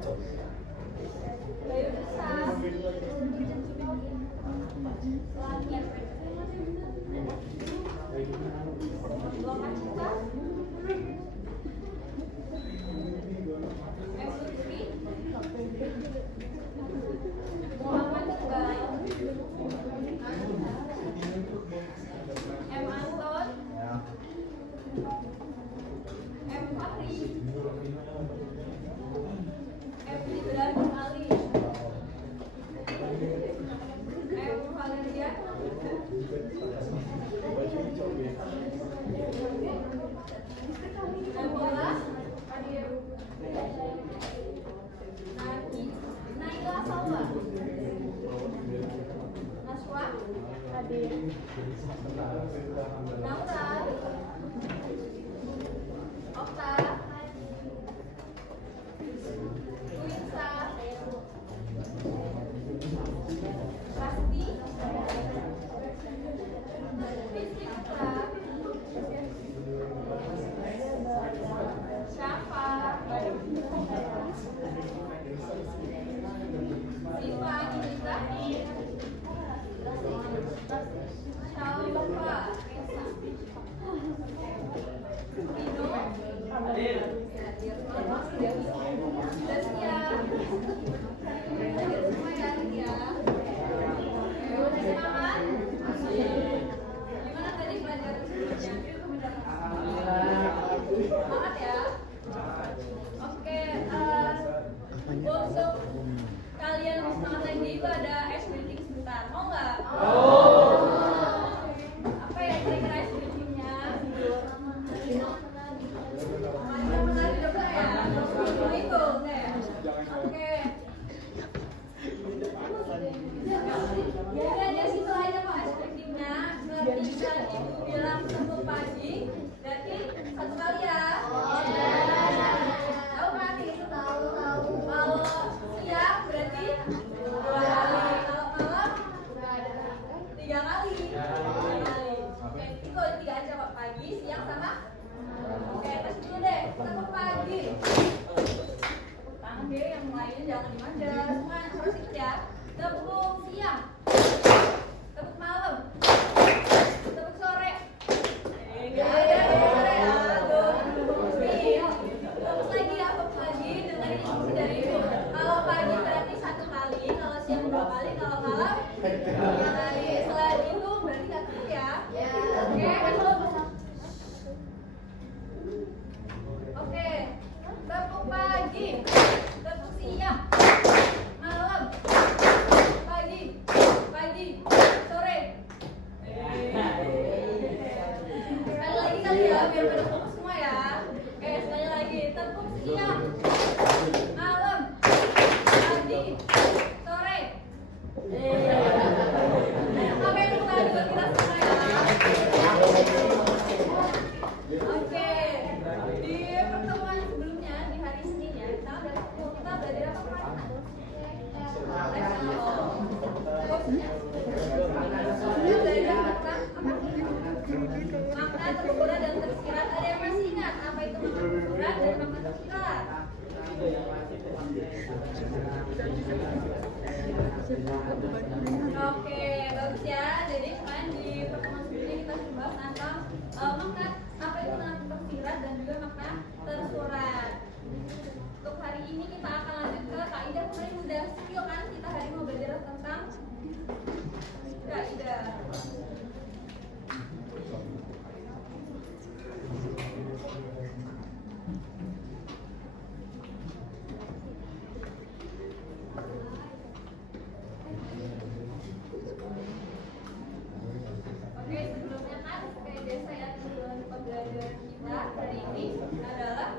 Bayu besar. Langit. Lompat kita. Eksekusi. Muhammad Iqbal. M. Anton. M. Fahri. M. Ibrahim Ali. M. Valeria. Nabila. Naila Salwa. Naswa. Naura. Okta. Luisa. Pasti. Rizky Putra. Syafa. Siva Anita. Shalfa. Vino. Zaskia. Hadir semua ya, ya. Semangat. Gimana tadi pelajaran sebelumnya? Semangat ya. Oke, untuk kalian lebih semangat lagi itu ada ice breathing sebentar. Mau nggak? Apa ya kira-kira ice breathingnya? Menari juga ya? Mau itu? Oke. Jadi aja situ aja Pak ice breathingnya. Ketika ibu bilang tepuk pagi, berarti satu kali ya. Tahu kan? Tahu. Kalau siang berarti 2 kali. Kalau malam 3 kali. Oke, itu 3 aja Pak, pagi, siang sama. Oke, tes dulu deh. Tepuk pagi. Oke, yang lain jangan dimanja. Semua harus ikut ya. Tepuk siang. Tepuk malam. Tepuk sore. Enggak ada sore ya. Tepuk lagi ya, tepuk lagi dengan instruksi dari ibu. Kalau pagi berarti 1 kali, kalau siang 2 kali, kalau malam 3 kali. Selain itu berarti nggak tepuk ya. Oke, oke. Tepuk pagi. Tepuk siang. Malam. Pagi. Sore. Sekali lagi kali ya, biar pada fokus semua ya. Oke, sekali lagi. Tepuk siang. Malam. Pagi. Sore. Sampai tepuk lagi buat kita semua ya. Oke. Di pertemuan sebelumnya, di hari Senin ya, kita belajar apa kemarin? Makna tersurat dan tersirat. Ada yang masih ingat apa itu makna tersurat dan makna tersirat? Oke, bagus ya. Jadi kemarin di pertemuan sebelumnya kita sudah bahas tentang makna apa itu makna tersirat dan juga makna tersurat. Untuk hari ini kita akan lanjut ke kaidah. Kemarin udah skill kan, kita hari ini mau belajar tentang kaidah. Oke, sebelumnya kan kayak biasa ya, tujuan pembelajaran kita hari ini adalah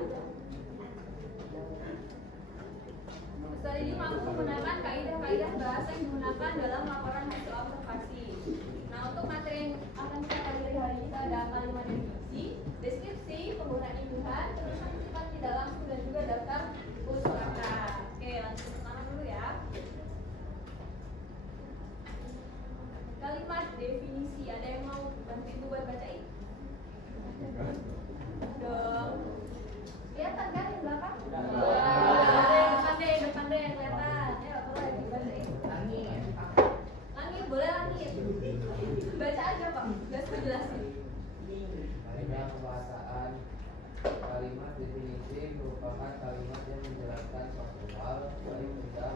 Ustaz ini mampu menggunakan kaidah-kaidah bahasa yang digunakan dalam laporan hasil observasi. Nah, untuk materi yang akan kita pelajari hari ini ada kalimat diksi, deskripsi, penggunaan imbuhan, tulisan sifat tidak langsung dan juga daftar usul kata. Oke, langsung pertama dulu ya. Kalimat definisi, ada yang mau bantu ibu buat bacain? Dong. Kelihatan kan di belakang? Ada yang definisi merupakan kalimat yang menjelaskan suatu hal, baik benda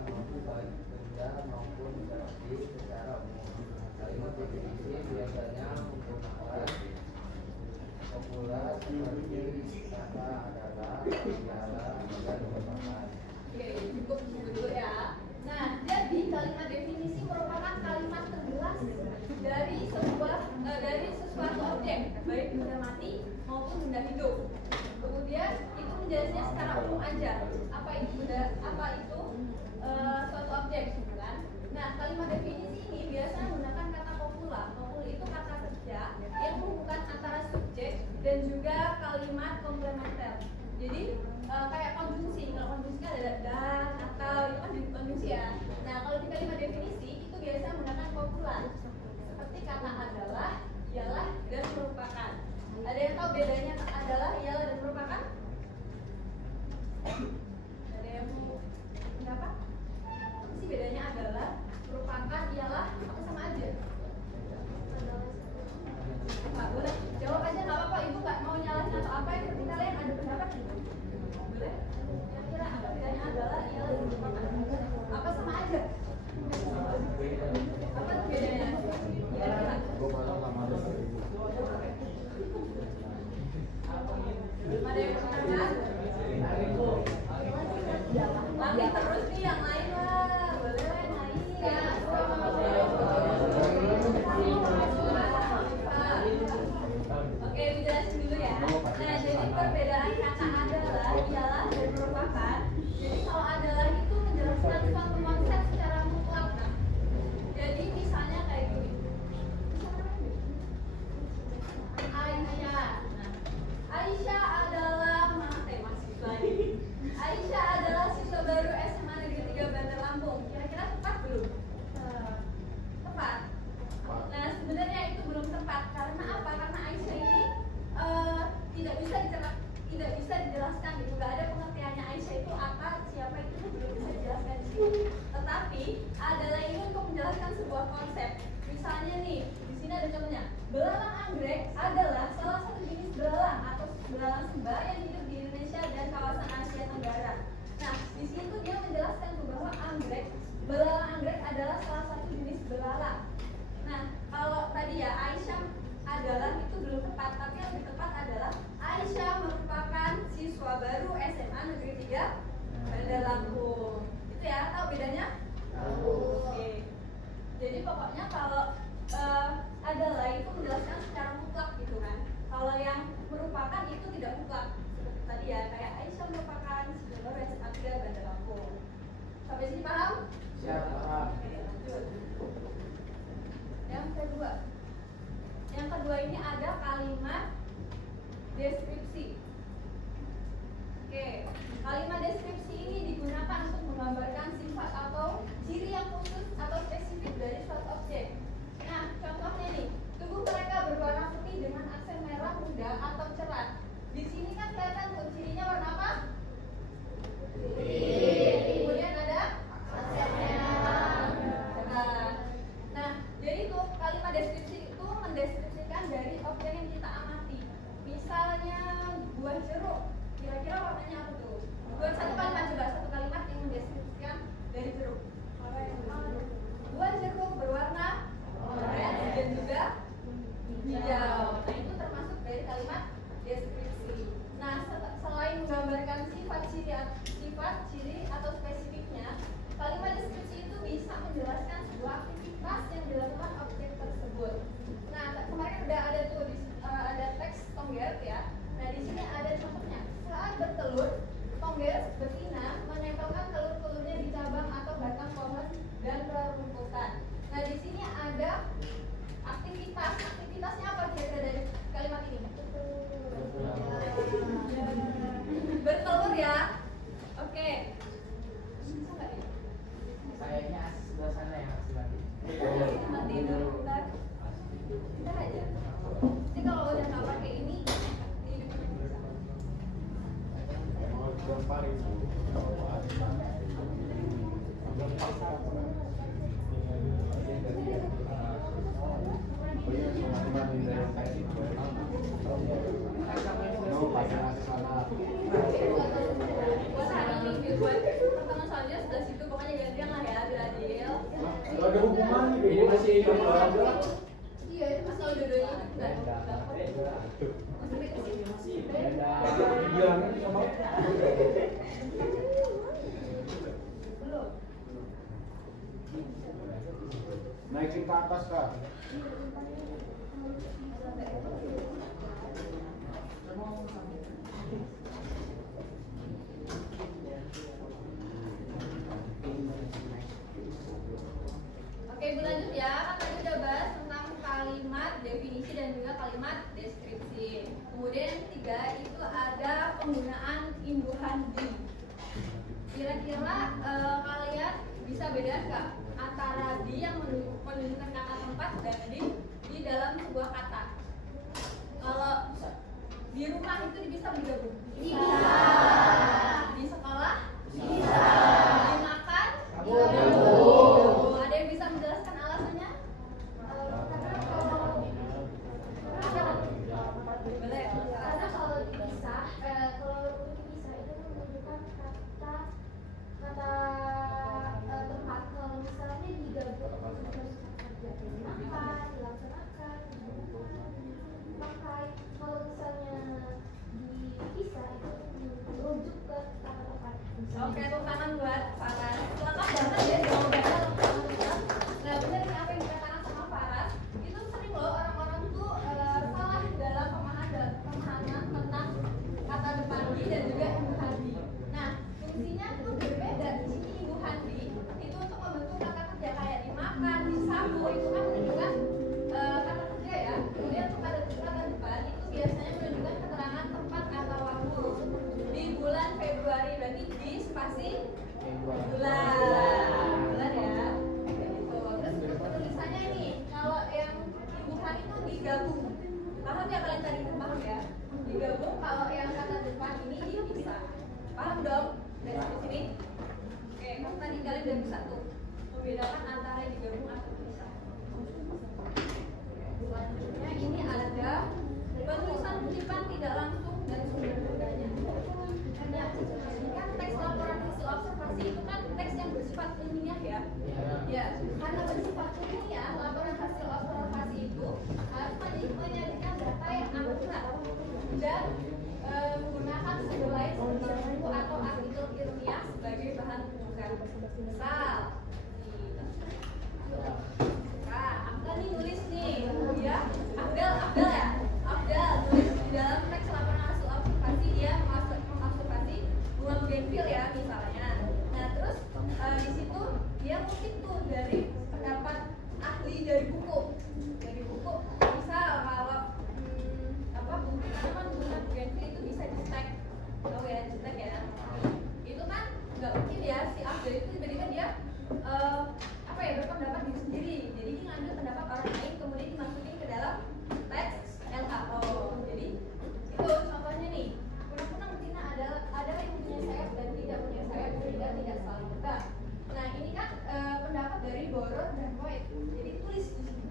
maupun berarti secara umum. Kalimat definisi biasanya menggunakan kopula seperti kata adalah, ialah, dan merupakan. Oke, cukup dulu ya. Nah, jadi kalimat definisi merupakan kalimat terjelas dari sesuatu objek, baik benda mati maupun benda hidup. Kemudian itu menjelasnya secara umum aja. Apa itu suatu objek, gitu kan? Nah, kalimat definisi ini biasanya menggunakan kata kopula. Kopula itu kata kerja yang menghubungkan antara subjek dan juga kalimat komplementer. Jadi kayak konjungsi. Kalau konjungsi kan ada dan, atau itu kan konjungsi ya. Nah, kalau di kalimat definisi itu biasanya menggunakan kopula. Seperti kata adalah, ialah, dan merupakan. Ada yang tahu bedanya adalah, ialah, dan merupakan? Ada yang mau kenapa? Apa sih bedanya adalah, merupakan, ialah, apa sama aja? Nggak boleh jawab aja, nggak apa-apa. Ibu nggak mau nyalahin atau apa, yang penting kalian ada pendapat gitu. Boleh? Kira-kira apa bedanya adalah, ialah, dan merupakan? Apa sama aja? Apa tuh bedanya? Kira-kira? Belum ada yang bertanya? Lanjut terus nih yang lain lah. Boleh lah yang lain ya. Oke, dijelasin dulu ya. Nah, jadi perbedaan kata adalah, ialah, dan merupakan. Jadi kalau adalah itu menjelaskan suatu konsep secara mutlak. Nah, jadi misalnya kayak gini. Aisyah. Nah, Aisyah adalah mahasiswa ini. Aisyah adalah siswa baru SMA Negeri 3 Bandar Lampung. Kira-kira tepat belum? Tepat. Nah, sebenarnya itu belum tepat karena apa? Karena Aisyah ini tidak bisa dijelaskan gitu. Gak ada pengertiannya Aisyah itu apa, siapa itu belum bisa dijelaskan di sini. Tetapi adalah ini untuk menjelaskan sebuah konsep. Misalnya nih, di sini ada contohnya. Belalang anggrek adalah salah satu jenis belalang atau belalang sembah yang hidup di Indonesia dan kawasan Asia Tenggara. Nah, di sini tuh dia menjelaskan bahwa belalang anggrek adalah salah satu jenis belalang. Nah, kalau tadi ya Aisyah adalah itu belum tepat, tapi yang lebih tepat adalah Aisyah merupakan siswa baru SMA Negeri 3 Bandar Lampung. Itu ya, tahu bedanya? Oke. Jadi pokoknya kalau adalah itu menjelaskan secara mutlak gitu kan. Kalau yang merupakan itu tidak mutlak. Seperti tadi ya, kayak Aisyah merupakan siswa baru SMA 3 Bandar Lampung. Sampai sini paham? Siap, paham. Oke, lanjut. Yang kedua ini ada kalimat deskripsi. Oke, kalimat deskripsi ini digunakan untuk menggambarkan sifat atau ciri yang khusus atau spesifik dari suatu objek. Nah, contohnya nih, tubuh mereka berwarna putih dengan aksen merah muda atau cerah. Di sini kan kelihatan tuh cirinya warna apa? Putih. Kemudian ada aksen merah. Cerah. Nah, jadi tuh kalimat deskripsi itu mendeskripsikan dari objek yang kita amati. Misalnya buah jeruk, kira-kira warnanya apa tuh? Buat satu kalimat coba, satu kalimat yang mendeskripsikan dari jeruk. Buah jeruk berwarna oranye dan juga hijau. Nah, itu termasuk dari kalimat deskripsi. Nah, selain menggambarkan sifat ciri atau spesifiknya, kalimat deskripsi itu bisa menjelaskan sebuah aktivitas yang dilakukan objek tersebut. Nah, kemarin udah ada tuh ada teks tongger ya. Nah, di sini ada contohnya. Saat bertelur, tongger betina menempelkan telur-telurnya di cabang atau batang pohon dan rerumputan. Nah, di sini ada aktivitasnya apa kira-kira dari kalimat ini? Bertelur ya. Oke. Bisa nggak ya? Kayaknya sebelah sana ya, Mati dulu bentar. Bentar aja. Jadi kalau udah nggak pakai ini, iya sama-sama di daerah kayak gitu. No, pasangan salah. Buat hari ini, buat pertemuan selanjutnya sebelah situ, pokoknya gantian lah ya, adil-adil. Gak ada hubungan ini masih hidup aja. Iya, itu pas kalau dua-duanya enggak. Bilangin sama. Naikin ke atas kak. Oke, lanjut ya. Kan tadi udah bahas tentang kalimat definisi dan juga kalimat deskripsi. Kemudian yang ketiga itu ada penggunaan imbuhan di. Kira-kira kalian bisa beda nggak antara di yang menunjukkan kata tempat dan di dalam sebuah kata? Kalau di rumah itu bisa digabung? Bisa. Di sekolah? Bisa. Di makan? Digabung. Ada yang bisa menjelaskan alasannya? Boleh ya? Karena kalau dipisah, kalau dipisah itu menunjukkan kata tempat. Kalau misalnya digabung makan, dilaksanakan, pakai. Kalau misalnya dipisah itu merujuk ke kata tempat. Oke, tepuk tangan buat Faras. Lengkap banget ya jawabannya, lengkap banget. Nah, benar nih apa yang dikatakan sama Faras. Itu sering loh orang-orang tuh salah dalam pemahaman tentang kata depan di dan juga ibu handi. Nah, fungsinya tuh berbeda. Di sini ibu handi itu untuk membentuk kata kerja kayak dimakan, disapu, itu kan menunjukkan kata kerja ya. Kemudian untuk kata depan itu biasanya menunjukkan keterangan tempat atau waktu. Di bulan Februari berarti di spasi bulan ya. Gitu. Terus penulisannya ini kalau yang bukan itu digabung. Paham ya kalian tadi? Paham ya? Digabung kalau yang kata depan ini dipisah. Paham dong? Dari sini. Oke, kan tadi kalian udah bisa tuh membedakan antara yang digabung atau dipisah. Selanjutnya ini ada penulisan kutipan tidak langsung dan sumber bundanya. Kan teks laporan hasil observasi itu kan teks yang bersifat ilmiah ya. Ya, karena bersifat ilmiah, laporan hasil observasi itu harus menyajikan data yang akurat dan menggunakan sumber lain seperti buku atau artikel ilmiah sebagai bahan rujukan. Misal, nah, Abdel nih nulis nih, ya, Abdel ya, Abdel nulis di dalam teks laporan hasil observasi dia mengobservasi bunga bugenvil ya misalnya. Nah terus di situ dia mungkin tuh dari pendapat ahli dari buku, misal kalau bunga bugenvil itu bisa di-tag, tahu ya di-tag ya. Itu kan nggak mungkin ya si Abdel itu tiba-tiba dia berpendapat diri sendiri. Jadi dia ngambil pendapat orang lain kemudian dimasukin ke dalam teks LHO. Jadi itu contohnya nih, kunang-kunang betina ada yang punya sayap dan tidak punya sayap sehingga tidak saling terbang. Nah ini kan pendapat dari Boror dan White. Jadi tulis di sini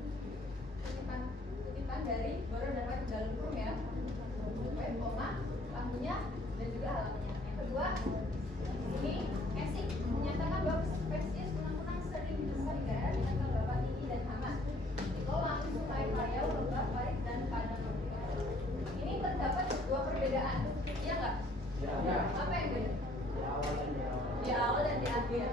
kutipan dari Boror dan White dalam kurung ya. White koma lampunya dan juga halamannya. Yang kedua ini Esik menyatakan bahwa spesies kunang-kunang sering bersaudara dengan keberapa tinggi dan hama. Itu langsung sungai payau, lembah, parit, dan padang. Ini terdapat dua perbedaan, iya nggak? Ya. Apa yang beda? Di awal dan di akhir.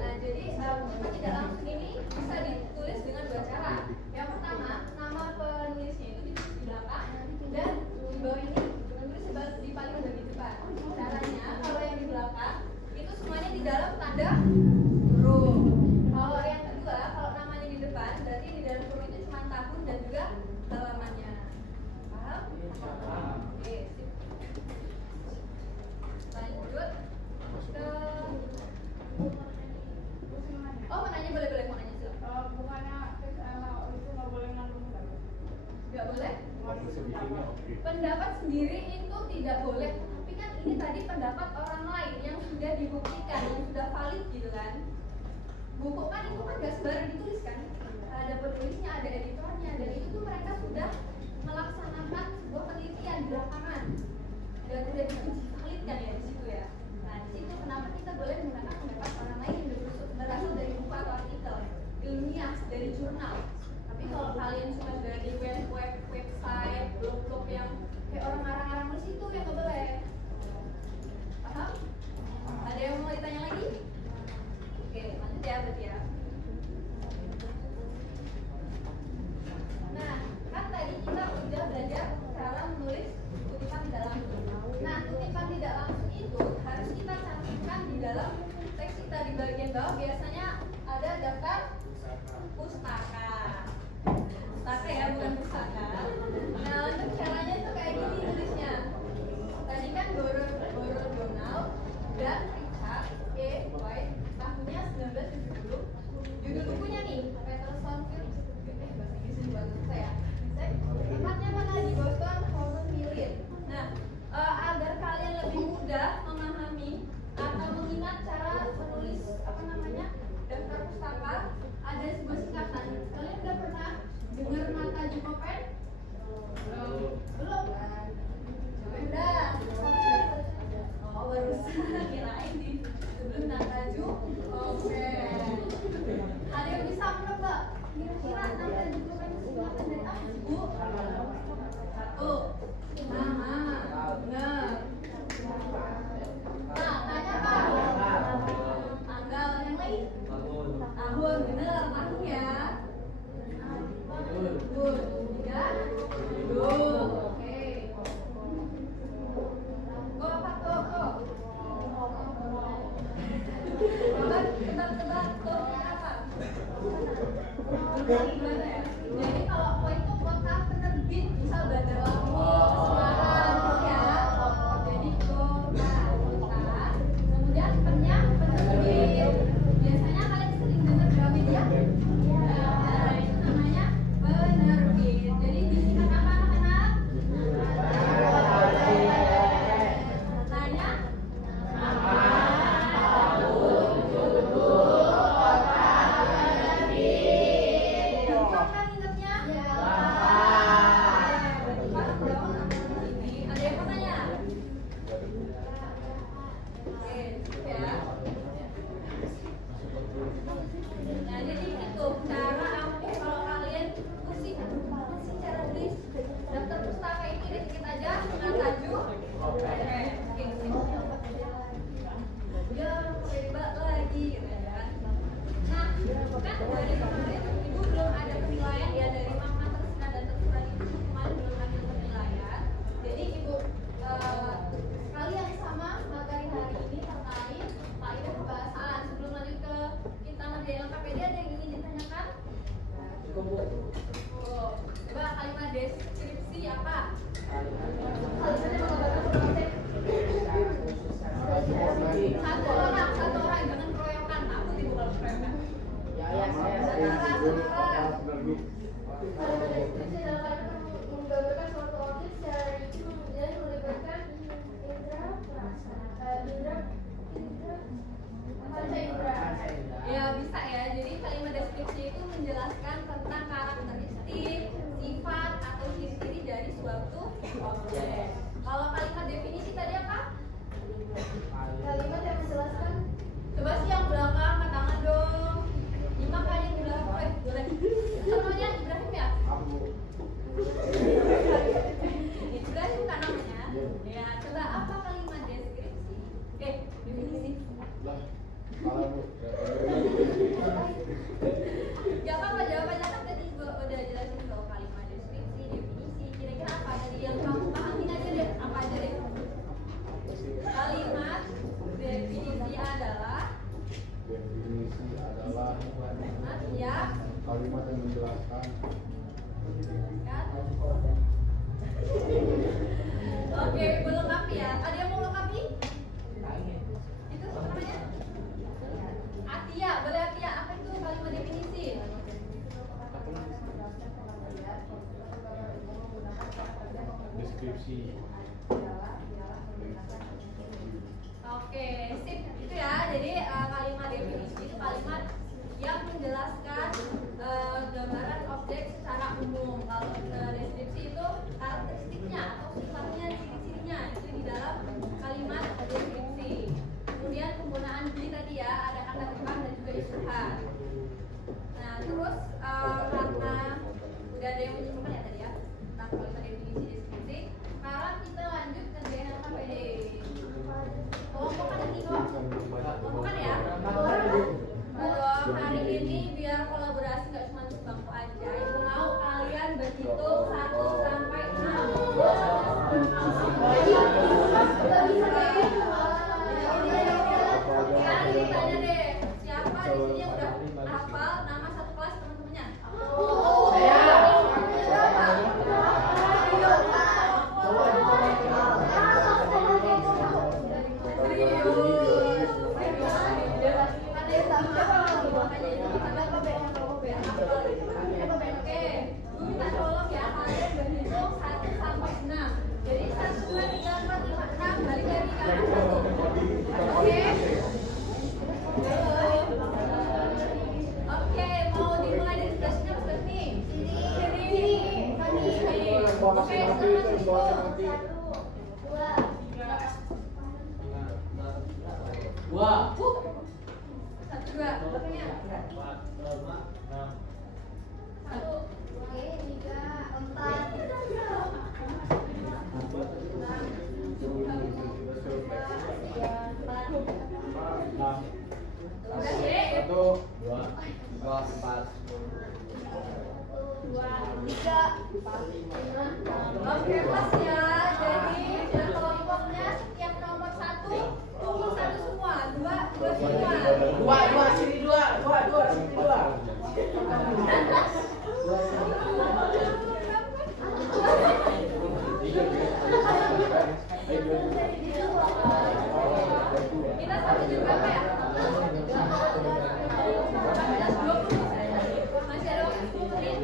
Nah jadi tidak langsung ini bisa ditulis dengan dua cara. Yang pertama, nama penulisnya itu ditulis di belakang dan di bawah ini menulis di paling bagian depan. Caranya kalau yang di belakang itu semuanya di dalam tanda kurung. Kalau yang kedua, kalau namanya di depan, berarti di dalam kurung itu cuma tahun dan juga halamannya. Paham? Oke, sip. Lanjut ke mau nanya boleh mau nanya silakan. Bukannya itu nggak boleh ngandung Nggak boleh? Pendapat sendiri itu tidak boleh. Tapi kan ini tadi pendapat orang lain yang sudah dibuktikan, yang sudah valid gitu kan. buku kan itu kan gak sembarang ditulis kan, ada penulisnya, ada editornya, dan itu tuh mereka sudah melaksanakan sebuah penelitian di lapangan dan udah diuji valid kan ya di situ ya. Nah di situ kenapa kita boleh menggunakan pendapat orang lain yang berasal dari buku atau artikel ilmiah dari jurnal. Tapi kalau kalian cuma dari website, blog-blog yang kayak orang ngarang-ngarang di situ ya nggak boleh. Paham? Ada yang mau ditanya lagi? Oke, lanjut ya berarti ya. Nah, kan tadi kita udah belajar cara menulis kutipan tidak langsung. Nah, kutipan tidak langsung itu harus kita cantumkan di dalam teks kita di bagian bawah. Biasanya ada daftar pustaka. Pustaka ya, bukan pustaka. Nah, untuk caranya itu kayak gini tulisnya. Tadi kan Borrow Donald dan Richard E. White tahunnya 1970. Judul bukunya nih, Peterson Field. Bahasa Inggris juga susah ya. Tempatnya mana di Boston, Holmes Mill. Nah, agar kalian lebih mudah memahami atau mengingat cara menulis daftar pustaka, ada sebuah singkatan. Kalian udah pernah dengar Nata Jukopen? Belum kan? Udah. Oh barusan kirain di sebelum Nata Jukopen. Ada yang bisa menebak? Kira-kira Nata Jukopen itu singkatan dari apa sih, Bu? Satu. Benar. Nah, tanya Pak. Tanggal yang lain? Tahun, bener, tahun ya. Tahun, tiga, judul, oke. Kok apa kok? Tebak, kok apa? Gimana ya? Jadi kalau kok itu kota penerbit, misal Bandar Lampung, Semarang, ya. Jadi kota. Kemudian pennya penerbit. Biasanya kalian sering dengar Gramedia? Nah, itu namanya penerbit. Jadi disingkat apa anak-anak? Tanya? Gampang kan ingatnya? Berarti paham dong ini. Ada yang mau tanya? Oke, cukup ya. Nah, jadi itu cara aku kalau kalian pusing masih cara tulis daftar pustaka ini dikit aja dengan tajuk. Oke, ya coba lagi gitu kan. Nah, kan dari kemarin ibu belum ada penilaian ya dari makna tersirat dan tersurat itu kemarin belum ada penilaian. Jadi ibu sekalian sama materi hari ini terkait kaidah kebahasaan. Sebelum lanjut ke kita ngerjain LKPD, ada yang ingin ditanyakan? Oh, coba kalimat deskripsi apa? Kalimatnya menggambarkan proses. Satu orang, jangan keroyokan. Aku tiba kalau keroyokan. Setara. Kalimat deskripsi adalah kalimat yang menggambarkan suatu objek secara rinci dan melibatkan indera perasa. Panca indera. Ya bisa ya. Jadi kalimat deskripsi itu menjelaskan tentang karakteristik, sifat atau ciri-ciri dari suatu objek. Kalau kalimat definisi tadi apa? Kalimat yang menjelaskan Coba sih yang belakang angkat tangan dong. Nyimak kan yang di belakang, boleh. Namanya Ibrahim ya? Ibrahim bukan namanya. Ya, coba apa kalimat deskripsi? Definisi. Gak apa-apa, jawabannya kan tadi udah jelasin kalau kalimat deskripsi, definisi. Kira-kira apa tadi yang kamu pahamin aja deh? Apa aja deh? Kalimat definisi adalah kalimat yang menjelaskan kan? Oke, gue lengkapi ya. Ada yang mau lengkapi? Itu namanya Atia, boleh Atia. Apa itu kalimat definisi? deskripsi. Oke, sip. Itu ya. Jadi kalimat definisi itu kalimat Bukan ya? Untuk hari ini biar kolaborasi nggak cuma di bangku aja. Ibu mau kalian berhitung 1 sampai 6. Sekarang ditanya deh, siapa di sini yang udah hafal nama satu kelas teman-temannya? Wah. 1, 2, belakangnya. 1, 1, 2, 4. Oke, pas ya. Jadi dan kelompoknya setiap nomor 1 kumpul 1 semua, 2 semua. Dua sini dua. Kita sampai jam berapa ya? Masih ada waktu 10 menit.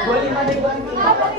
Boleh dikerjain sekarang berkelompok.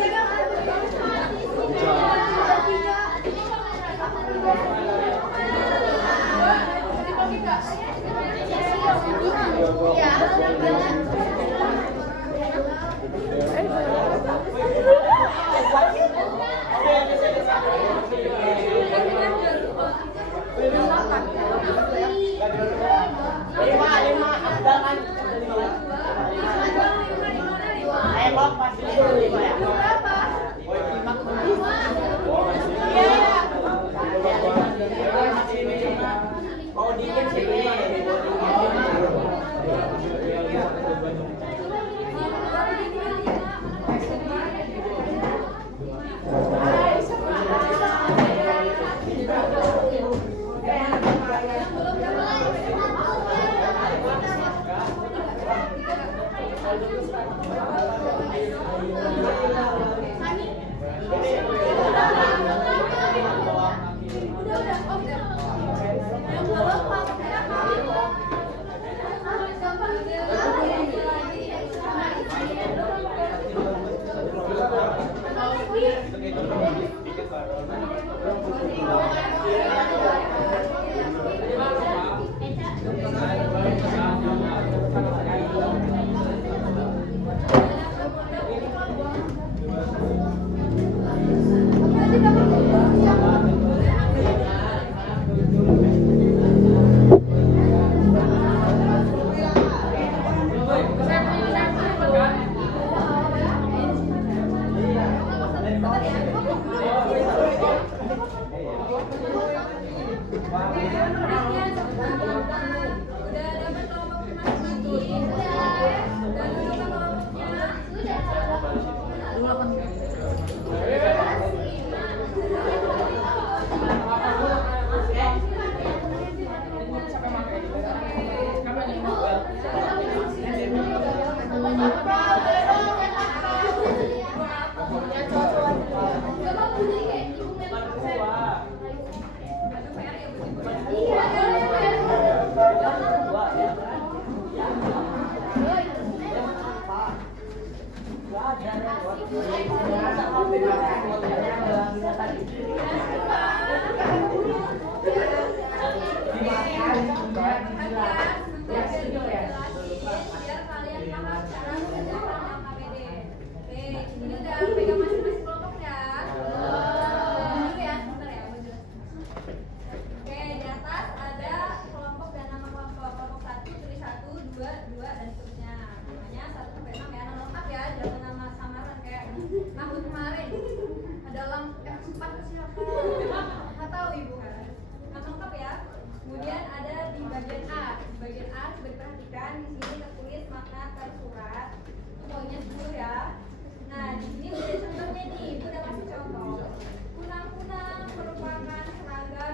Ini udah pegang masing-masing kelompok ya. di sini udah ada contohnya nih, gue udah kasih contoh. Kunang-kunang merupakan serangga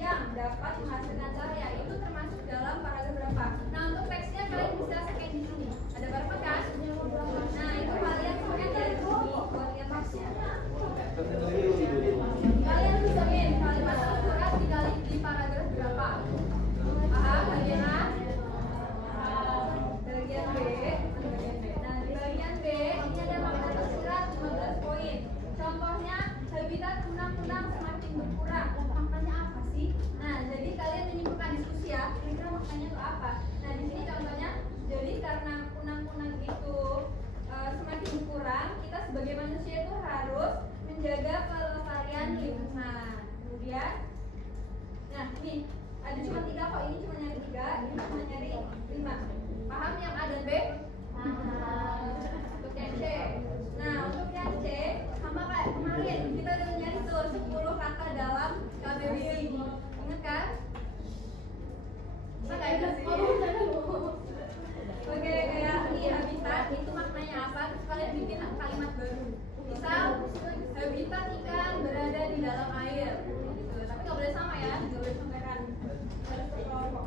yang dapat menghasilkan cahaya. Itu termasuk dalam paragraf berapa? Nah, untuk teksnya kalian bisa kayak di sini. Ada berapa kan? Nah, itu kalian pakai dari sini buat lihat teksnya. Kalian hitungin kalimat akurat dikali di paragraf berapa? Paham bagian A? Bagian B. Nah, di bagian B ini ada makna tersirat 15 poin. Contohnya, habitat kunang-kunang semakin berkurang. Maknanya apa sih? Nah, jadi kalian menyimpulkan diskusi ya. Kira-kira maknanya itu apa? Nah, di sini contohnya, jadi karena kunang-kunang itu semakin berkurang, kita sebagai manusia itu harus menjaga kelestarian lingkungan. Kemudian, nah ini ada cuma 3 kok. Ini cuma nyari 3, ini cuma nyari 5. Paham yang A dan B? Untuk yang C. Nah, untuk yang C sama kayak kemarin kita udah nyari tuh 10 kata dalam KBBI. Ingat kan? Bisa kayak gitu sih. Oke, kayak ini habitat itu maknanya apa? Terus kalian bikin kalimat baru. Misal habitat ikan berada di dalam air. Gitu. Tapi nggak boleh sama ya, nggak boleh sampaikan. Harus berkelompok.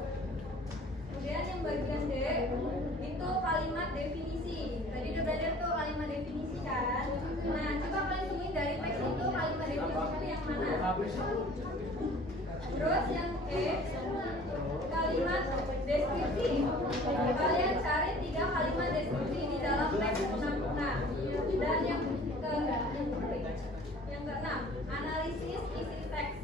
Kemudian yang bagian D itu kalimat definisi. Tadi udah belajar tuh kalimat definisi kan. Nah, coba kalian temuin dari teks itu kalimat definisi yang mana? Terus yang E kalimat deskripsi. Kalian cari 3 kalimat deskripsi di dalam teks kunang-kunang. Dan yang keenam, analisis isi teks.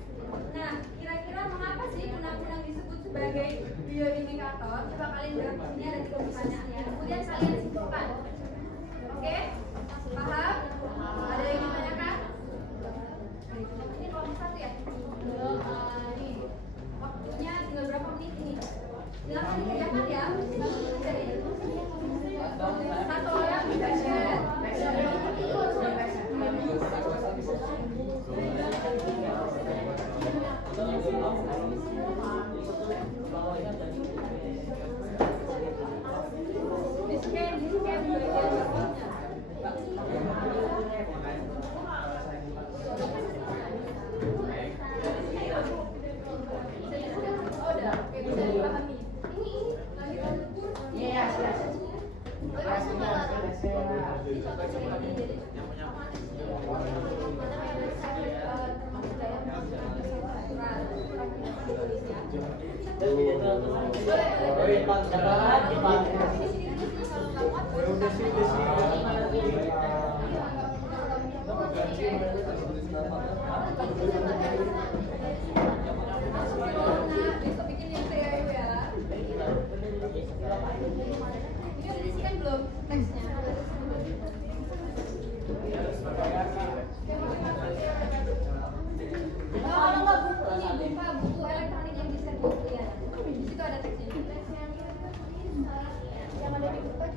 Nah, kira-kira mengapa sih kunang-kunang disebut sebagai bioindikator? Coba kalian jawab. Ini ada 3 pertanyaan ya. Kemudian kalian simpulkan. Oke? Paham? Ada yang ditanyakan? Ini kelompok 1 ya? Nih. Waktunya tinggal berapa menit ini? Silahkan dikerjakan ya. Satu orang bisa share. Di-scan bagian bawahnya. Oh, udah. Oke, bisa dipahami. Ini lagi lanjut. Iya, silakan. Besok bikin yang PAU ya. Ini udah diisikan belum teksnya? Kalau nggak buku ini buku elektronik yang bisa buku ya. Di situ ada teksnya. Yang ada di buku.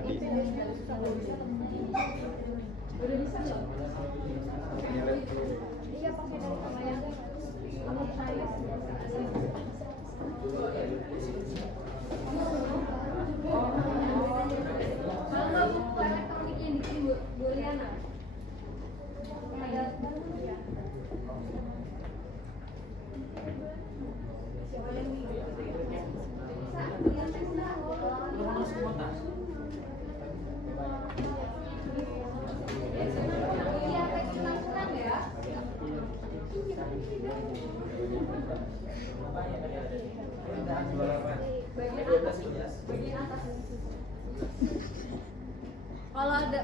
Kirim yang bisa bukan di Udah bisa belum? Iya, pakai dari kamera. Kamu saya. Kalau buku elektronik yang bikin Bu Liana. Siapa yang bisa? Lihat teksnya. Iya, teks kurang ya. Bagian atas. Kalau ada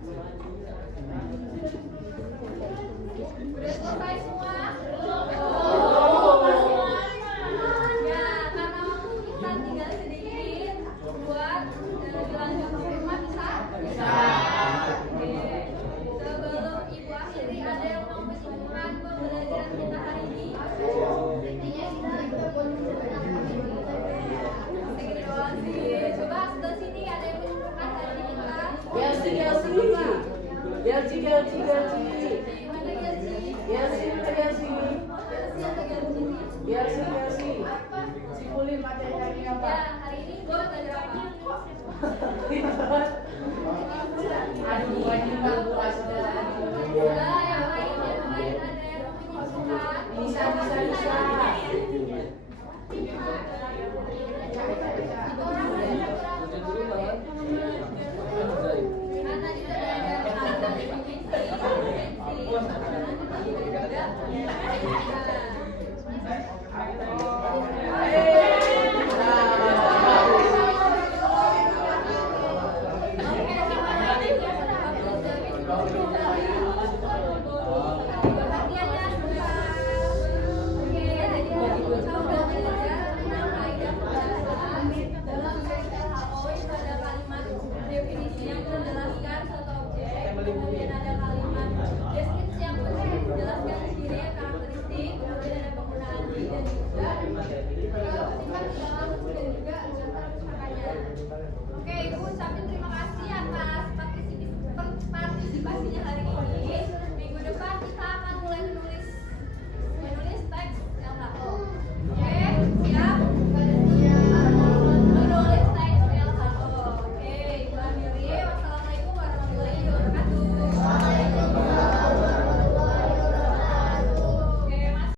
Udah selesai semua? Ya, karena waktu kita tinggal sedikit buat dilanjut ke rumah bisa? Bisa. Oke. Sebelum ibu akhiri, ada yang mau menyimpulkan pembelajaran kita hari ini? Intinya kita Segini doang sih. Coba sebelah sini ada yang menyimpulkan hari ini kita? Gelsi. Mana Gelsi? Simpulin materi hari ini apa? Ya, hari ini gue belajar apa? Aduh, wajib Bu Asda. Nah, yang lain ada yang mau menyimpulkan? Bisa. Kan tadi udah ada